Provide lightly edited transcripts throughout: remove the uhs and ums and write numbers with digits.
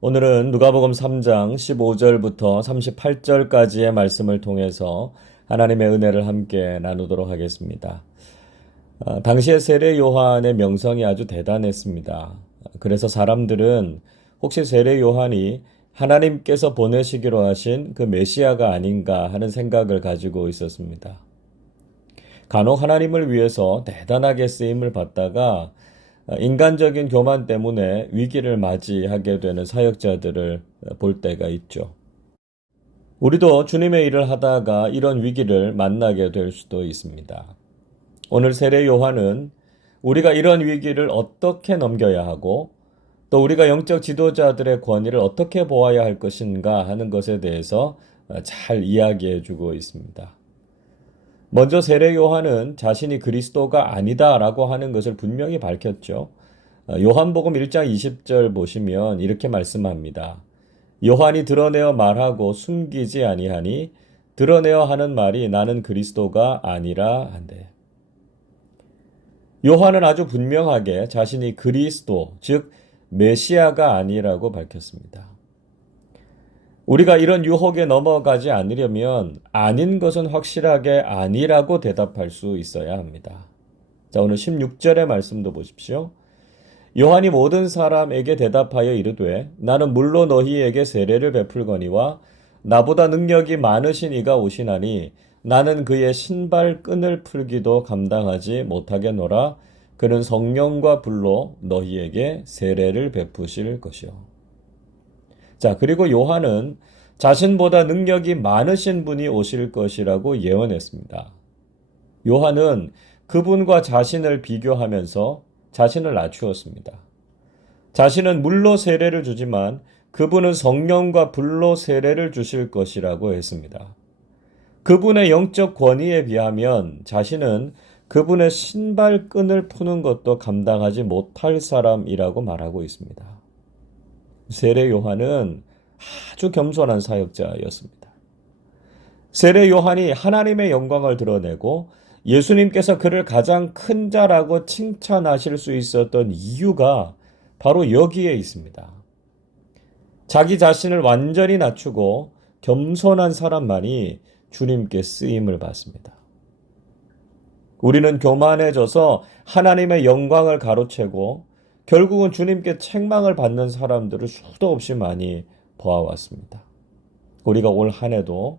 오늘은 누가복음 3장 15절부터 38절까지의 말씀을 통해서 하나님의 은혜를 함께 나누도록 하겠습니다. 당시의 세례 요한의 명성이 아주 대단했습니다. 그래서 사람들은 혹시 세례 요한이 하나님께서 보내시기로 하신 그 메시아가 아닌가 하는 생각을 가지고 있었습니다. 간혹 하나님을 위해서 대단하게 쓰임을 받다가 인간적인 교만 때문에 위기를 맞이하게 되는 사역자들을 볼 때가 있죠. 우리도 주님의 일을 하다가 이런 위기를 만나게 될 수도 있습니다. 오늘 세례 요한은 우리가 이런 위기를 어떻게 넘겨야 하고 또 우리가 영적 지도자들의 권위를 어떻게 보아야 할 것인가 하는 것에 대해서 잘 이야기해 주고 있습니다. 먼저 세례 요한은 자신이 그리스도가 아니다라고 하는 것을 분명히 밝혔죠. 요한복음 1장 20절 보시면 이렇게 말씀합니다. 요한이 드러내어 말하고 숨기지 아니하니 드러내어 하는 말이 나는 그리스도가 아니라 한대. 요한은 아주 분명하게 자신이 그리스도, 즉 메시아가 아니라고 밝혔습니다. 우리가 이런 유혹에 넘어가지 않으려면 아닌 것은 확실하게 아니라고 대답할 수 있어야 합니다. 자, 오늘 16절의 말씀도 보십시오. 요한이 모든 사람에게 대답하여 이르되 나는 물로 너희에게 세례를 베풀거니와 나보다 능력이 많으신 이가 오시나니 나는 그의 신발 끈을 풀기도 감당하지 못하겠노라. 그는 성령과 불로 너희에게 세례를 베푸실 것이요. 자, 그리고 요한은 자신보다 능력이 많으신 분이 오실 것이라고 예언했습니다. 요한은 그분과 자신을 비교하면서 자신을 낮추었습니다. 자신은 물로 세례를 주지만 그분은 성령과 불로 세례를 주실 것이라고 했습니다. 그분의 영적 권위에 비하면 자신은 그분의 신발끈을 푸는 것도 감당하지 못할 사람이라고 말하고 있습니다. 세례 요한은 아주 겸손한 사역자였습니다. 세례 요한이 하나님의 영광을 드러내고 예수님께서 그를 가장 큰 자라고 칭찬하실 수 있었던 이유가 바로 여기에 있습니다. 자기 자신을 완전히 낮추고 겸손한 사람만이 주님께 쓰임을 받습니다. 우리는 교만해져서 하나님의 영광을 가로채고 결국은 주님께 책망을 받는 사람들을 수도 없이 많이 보아왔습니다. 우리가 올 한 해도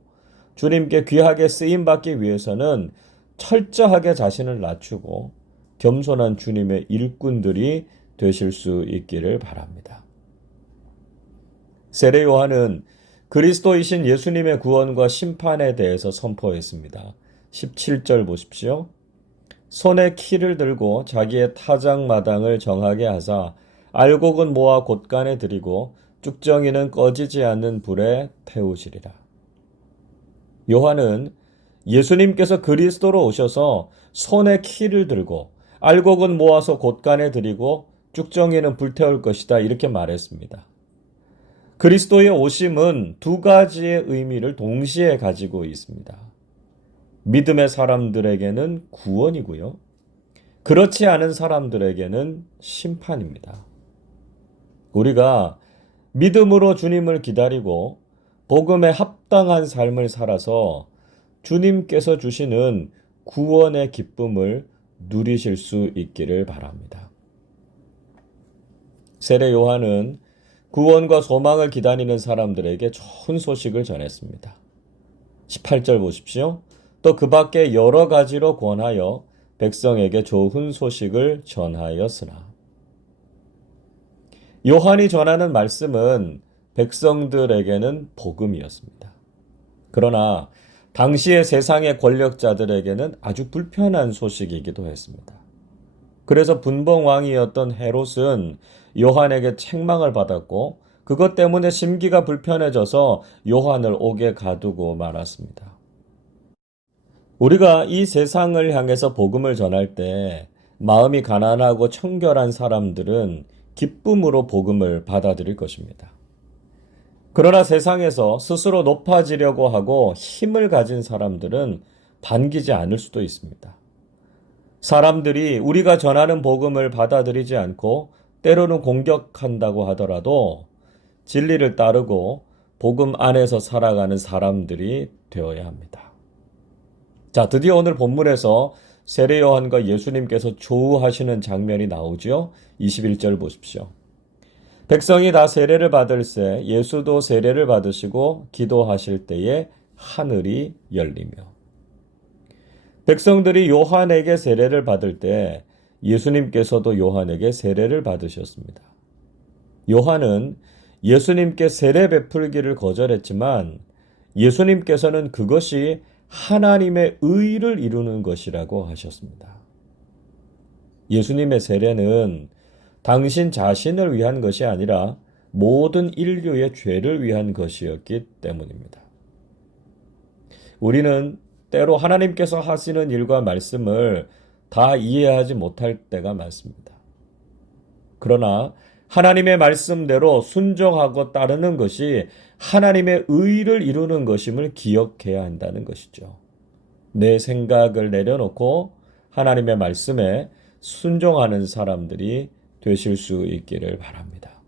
주님께 귀하게 쓰임받기 위해서는 철저하게 자신을 낮추고 겸손한 주님의 일꾼들이 되실 수 있기를 바랍니다. 세례 요한은 그리스도이신 예수님의 구원과 심판에 대해서 선포했습니다. 17절 보십시오. 손에 키를 들고 자기의 타작마당을 정하게 하사 알곡은 모아 곳간에 들이고 쭉정이는 꺼지지 않는 불에 태우시리라. 요한은 예수님께서 그리스도로 오셔서 손에 키를 들고 알곡은 모아서 곳간에 들이고 쭉정이는 불태울 것이다 이렇게 말했습니다. 그리스도의 오심은 두 가지의 의미를 동시에 가지고 있습니다. 믿음의 사람들에게는 구원이고요. 그렇지 않은 사람들에게는 심판입니다. 우리가 믿음으로 주님을 기다리고 복음에 합당한 삶을 살아서 주님께서 주시는 구원의 기쁨을 누리실 수 있기를 바랍니다. 세례 요한은 구원과 소망을 기다리는 사람들에게 좋은 소식을 전했습니다. 18절 보십시오. 또 그 밖에 여러 가지로 권하여 백성에게 좋은 소식을 전하였으나. 요한이 전하는 말씀은 백성들에게는 복음이었습니다. 그러나 당시의 세상의 권력자들에게는 아주 불편한 소식이기도 했습니다. 그래서 분봉왕이었던 헤롯은 요한에게 책망을 받았고 그것 때문에 심기가 불편해져서 요한을 옥에 가두고 말았습니다. 우리가 이 세상을 향해서 복음을 전할 때 마음이 가난하고 청결한 사람들은 기쁨으로 복음을 받아들일 것입니다. 그러나 세상에서 스스로 높아지려고 하고 힘을 가진 사람들은 반기지 않을 수도 있습니다. 사람들이 우리가 전하는 복음을 받아들이지 않고 때로는 공격한다고 하더라도 진리를 따르고 복음 안에서 살아가는 사람들이 되어야 합니다. 자, 드디어 오늘 본문에서 세례 요한과 예수님께서 조우하시는 장면이 나오죠. 21절 보십시오. 백성이 다 세례를 받을새 예수도 세례를 받으시고 기도하실 때에 하늘이 열리며. 백성들이 요한에게 세례를 받을 때 예수님께서도 요한에게 세례를 받으셨습니다. 요한은 예수님께 세례 베풀기를 거절했지만 예수님께서는 그것이 하나님의 의를 이루는 것이라고 하셨습니다. 예수님의 세례는 당신 자신을 위한 것이 아니라 모든 인류의 죄를 위한 것이었기 때문입니다. 우리는 때로 하나님께서 하시는 일과 말씀을 다 이해하지 못할 때가 많습니다. 그러나 하나님의 말씀대로 순종하고 따르는 것이 하나님의 의를 이루는 것임을 기억해야 한다는 것이죠. 내 생각을 내려놓고 하나님의 말씀에 순종하는 사람들이 되실 수 있기를 바랍니다.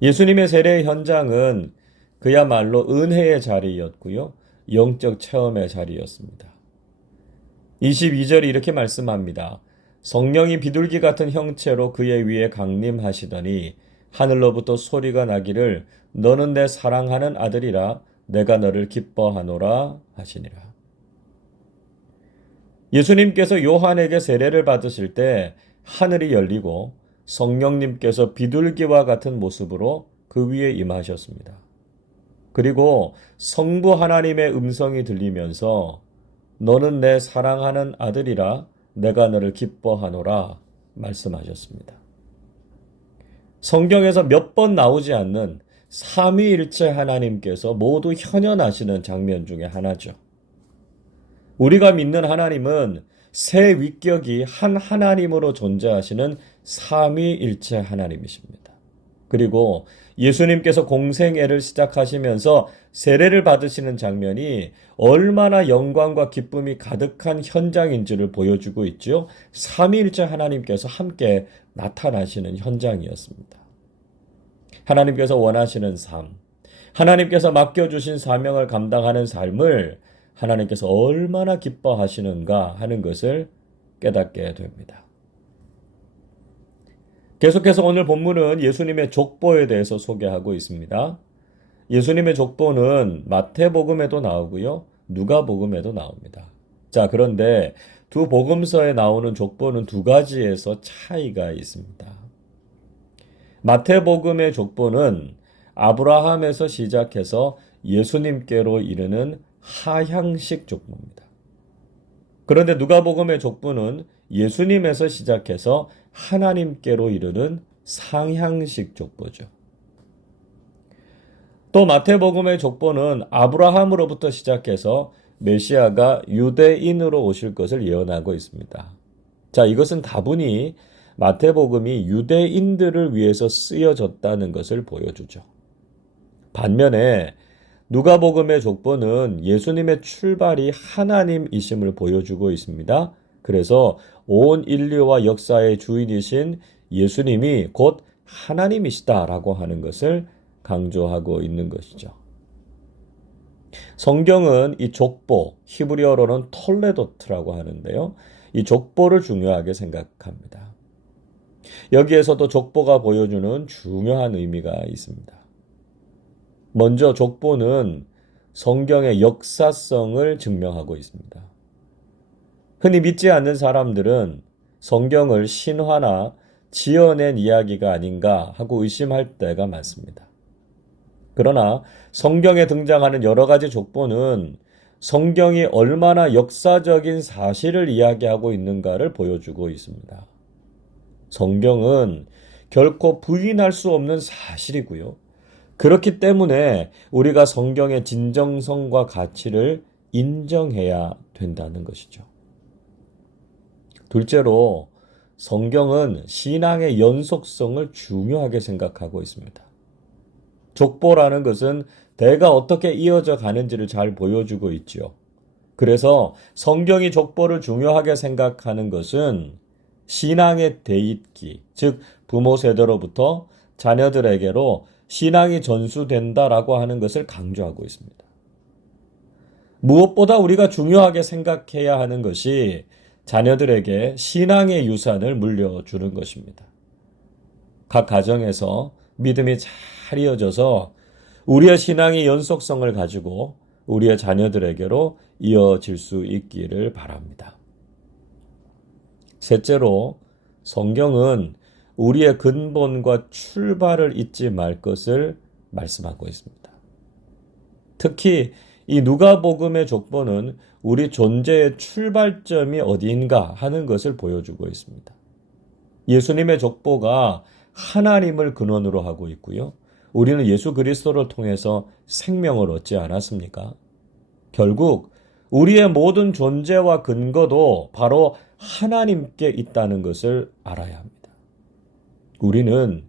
예수님의 세례 현장은 그야말로 은혜의 자리였고요. 영적 체험의 자리였습니다. 22절이 이렇게 말씀합니다. 성령이 비둘기 같은 형체로 그의 위에 강림하시더니 하늘로부터 소리가 나기를 너는 내 사랑하는 아들이라 내가 너를 기뻐하노라 하시니라. 예수님께서 요한에게 세례를 받으실 때 하늘이 열리고 성령님께서 비둘기와 같은 모습으로 그 위에 임하셨습니다. 그리고 성부 하나님의 음성이 들리면서 너는 내 사랑하는 아들이라 내가 너를 기뻐하노라 말씀하셨습니다. 성경에서 몇 번 나오지 않는 삼위일체 하나님께서 모두 현현하시는 장면 중에 하나죠. 우리가 믿는 하나님은 세 위격이 한 하나님으로 존재하시는 삼위일체 하나님이십니다. 그리고 예수님께서 공생애를 시작하시면서 세례를 받으시는 장면이 얼마나 영광과 기쁨이 가득한 현장인지를 보여주고 있죠. 삼위일체 하나님께서 함께 나타나시는 현장이었습니다. 하나님께서 원하시는 삶, 하나님께서 맡겨주신 사명을 감당하는 삶을 하나님께서 얼마나 기뻐하시는가 하는 것을 깨닫게 됩니다. 계속해서 오늘 본문은 예수님의 족보에 대해서 소개하고 있습니다. 예수님의 족보는 마태복음에도 나오고요. 누가복음에도 나옵니다. 자, 그런데 두 복음서에 나오는 족보는 두 가지에서 차이가 있습니다. 마태복음의 족보는 아브라함에서 시작해서 예수님께로 이르는 하향식 족보입니다. 그런데 누가복음의 족보는 예수님에서 시작해서 하나님께로 이르는 상향식 족보죠. 또 마태복음의 족보는 아브라함으로부터 시작해서 메시아가 유대인으로 오실 것을 예언하고 있습니다. 자, 이것은 다분히 마태복음이 유대인들을 위해서 쓰여졌다는 것을 보여주죠. 반면에 누가복음의 족보는 예수님의 출발이 하나님이심을 보여주고 있습니다. 그래서 온 인류와 역사의 주인이신 예수님이 곧 하나님이시다라고 하는 것을 강조하고 있는 것이죠. 성경은 이 족보, 히브리어로는 톨레도트라고 하는데요. 이 족보를 중요하게 생각합니다. 여기에서도 족보가 보여주는 중요한 의미가 있습니다. 먼저 족보는 성경의 역사성을 증명하고 있습니다. 흔히 믿지 않는 사람들은 성경을 신화나 지어낸 이야기가 아닌가 하고 의심할 때가 많습니다. 그러나 성경에 등장하는 여러 가지 족보는 성경이 얼마나 역사적인 사실을 이야기하고 있는가를 보여주고 있습니다. 성경은 결코 부인할 수 없는 사실이고요. 그렇기 때문에 우리가 성경의 진정성과 가치를 인정해야 된다는 것이죠. 둘째로 성경은 신앙의 연속성을 중요하게 생각하고 있습니다. 족보라는 것은 대가 어떻게 이어져 가는지를 잘 보여주고 있지요. 그래서 성경이 족보를 중요하게 생각하는 것은 신앙의 대입기, 즉 부모 세대로부터 자녀들에게로 신앙이 전수된다라고 하는 것을 강조하고 있습니다. 무엇보다 우리가 중요하게 생각해야 하는 것이 자녀들에게 신앙의 유산을 물려주는 것입니다. 각 가정에서 믿음이 잘 이어져서 우리의 신앙의 연속성을 가지고 우리의 자녀들에게로 이어질 수 있기를 바랍니다. 셋째로, 성경은 우리의 근본과 출발을 잊지 말 것을 말씀하고 있습니다. 특히 이 누가복음의 족보는 우리 존재의 출발점이 어디인가 하는 것을 보여주고 있습니다. 예수님의 족보가 하나님을 근원으로 하고 있고요. 우리는 예수 그리스도를 통해서 생명을 얻지 않았습니까? 결국 우리의 모든 존재와 근거도 바로 하나님께 있다는 것을 알아야 합니다. 우리는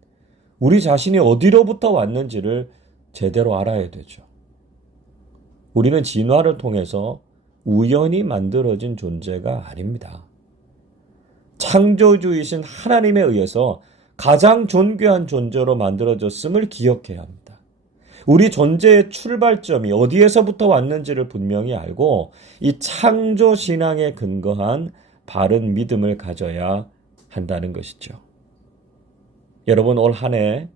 우리 자신이 어디로부터 왔는지를 제대로 알아야 되죠. 우리는 진화를 통해서 우연히 만들어진 존재가 아닙니다. 창조주이신 하나님에 의해서 가장 존귀한 존재로 만들어졌음을 기억해야 합니다. 우리 존재의 출발점이 어디에서부터 왔는지를 분명히 알고 이 창조 신앙에 근거한 바른 믿음을 가져야 한다는 것이죠. 여러분, 올 한 해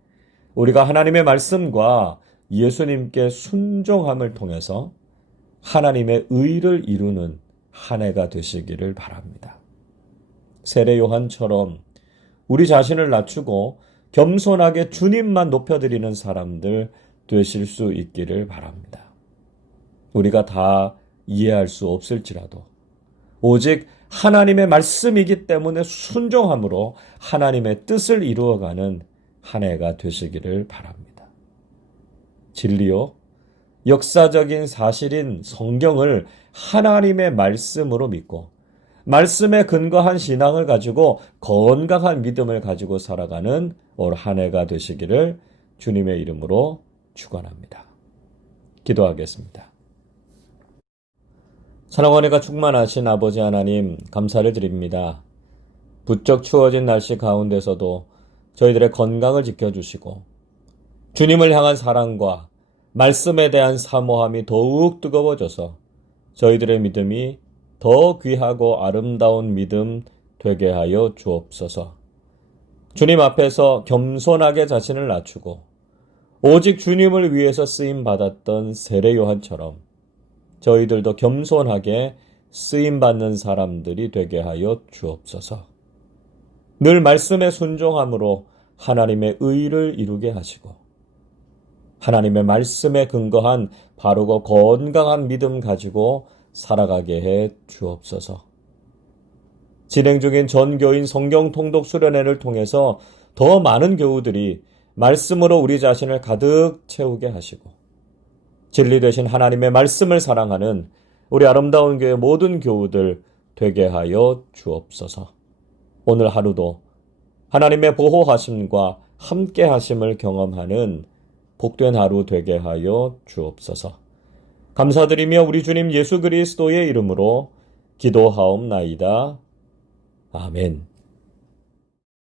우리가 하나님의 말씀과 예수님께 순종함을 통해서 하나님의 의를 이루는 한 해가 되시기를 바랍니다. 세례 요한처럼 우리 자신을 낮추고 겸손하게 주님만 높여드리는 사람들 되실 수 있기를 바랍니다. 우리가 다 이해할 수 없을지라도 오직 하나님의 말씀이기 때문에 순종함으로 하나님의 뜻을 이루어가는 한 해가 되시기를 바랍니다. 진리요, 역사적인 사실인 성경을 하나님의 말씀으로 믿고 말씀에 근거한 신앙을 가지고 건강한 믿음을 가지고 살아가는 올 한 해가 되시기를 주님의 이름으로 축원합니다. 기도하겠습니다. 사랑과 은혜가 충만하신 아버지 하나님, 감사를 드립니다. 부쩍 추워진 날씨 가운데서도 저희들의 건강을 지켜주시고 주님을 향한 사랑과 말씀에 대한 사모함이 더욱 뜨거워져서 저희들의 믿음이 더 귀하고 아름다운 믿음 되게 하여 주옵소서. 주님 앞에서 겸손하게 자신을 낮추고 오직 주님을 위해서 쓰임받았던 세례 요한처럼 저희들도 겸손하게 쓰임받는 사람들이 되게 하여 주옵소서. 늘 말씀에 순종함으로 하나님의 의를 이루게 하시고 하나님의 말씀에 근거한 바르고 건강한 믿음 가지고 살아가게 해 주옵소서. 진행 중인 전교인 성경 통독 수련회를 통해서 더 많은 교우들이 말씀으로 우리 자신을 가득 채우게 하시고 진리 되신 하나님의 말씀을 사랑하는 우리 아름다운 교회 모든 교우들 되게 하여 주옵소서. 오늘 하루도 하나님의 보호하심과 함께 하심을 경험하는 복된 하루 되게 하여 주옵소서. 감사드리며 우리 주님 예수 그리스도의 이름으로 기도하옵나이다. 아멘.